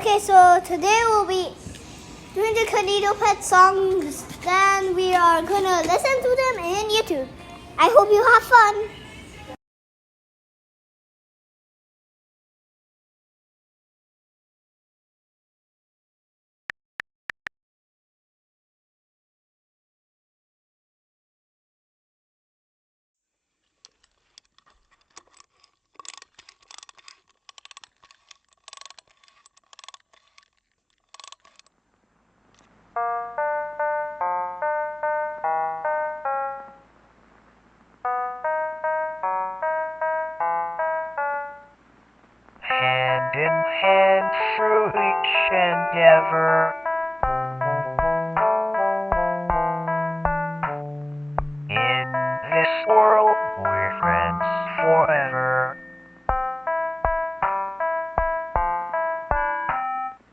Okay, so today we'll be doing the Kinito Pet songs. Then we are gonna listen to them in YouTube. I hope you have fun. Hand in hand through each endeavor, in this world we're friends forever.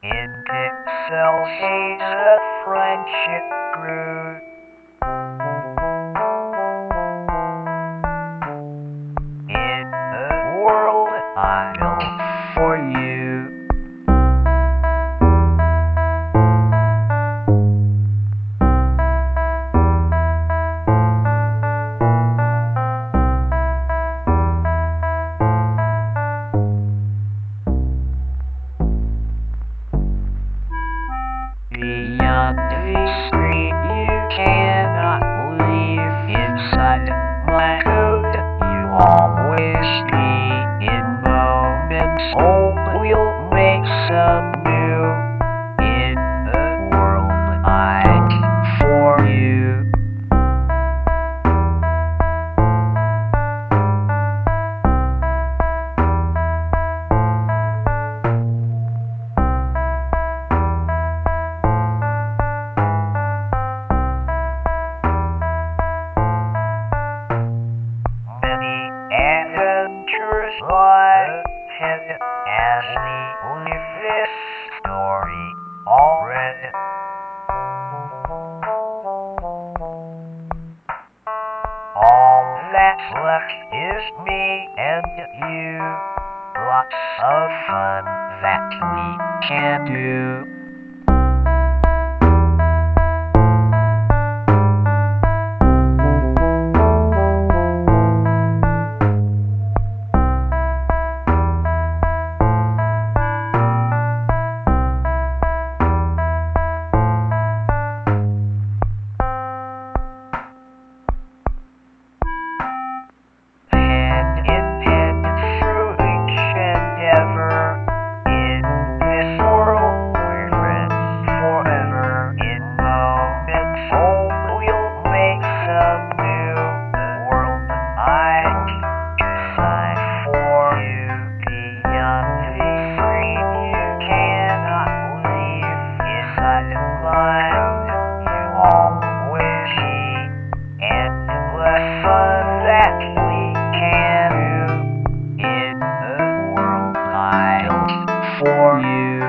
In pixel haze a friendship grew. In the world I built for you. Beyond the screen you cannot leave. Inside my code you always be. In moments old we'll make some new. In the world I for you. Many adventures lie ahead as we live this story already. All that's left is me and you. Lots of fun that we can do. Hand in hand through each endeavor, in this world we're friends forever. In moments old we'll make some new. The world I design for you. Beyond the screen you cannot leave. Inside my you always see. Endless fun that we can do. In the world I built for you.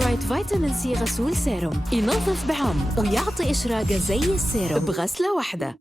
برايت فيتامين سي غسول سيروم، ينظف بعمق ويعطي إشراقة زي السيروم بغسلة واحدة.